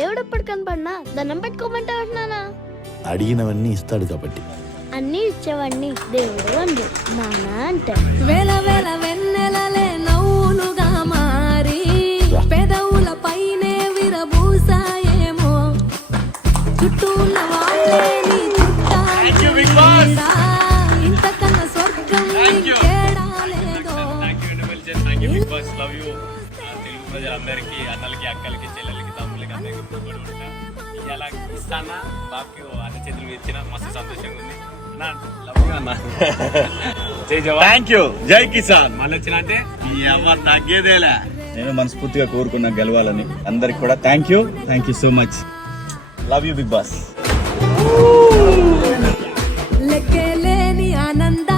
దేవుడు ఎప్పుడు కనపడినా దండం పెట్టుకోమంటావు నానా? అడిగినవన్నీ ఇస్తాడు కాబట్టి. అన్ని ఇచ్చేవాడిని దేవుడు అండు నానా అంటే. వేల వేల వెన్నెలలే నవ్వులుగా మారి పెదవుల పైనే విరబూసాయేమో, చుట్టూ ఉన్న వాళ్ళే నీ చుట్టాలు, ఇంతకన్నా స్వర్గం తేడా లేదో. తెలుగు ప్రజలందరికీ, అన్నలకి, అక్కలకి, చెల్లెలకి, తమ్ములకి అందరికీ ఇలా ఇస్తానా బాబుకి అన్ని చేతులు ఇచ్చిన మస్తు సంతోషంగా ఉంది. జై జవాన్, థ్యాంక్ యూ, జై కిసాన్. మళ్ళీ వచ్చిన అంటే ఎవరు తగ్గేదేలే. నేను మనస్ఫూర్తిగా కోరుకున్నా గెలవాలని. అందరికి కూడా thank you so much. Love you Bigg Boss. లెక్కలేని ఆనంద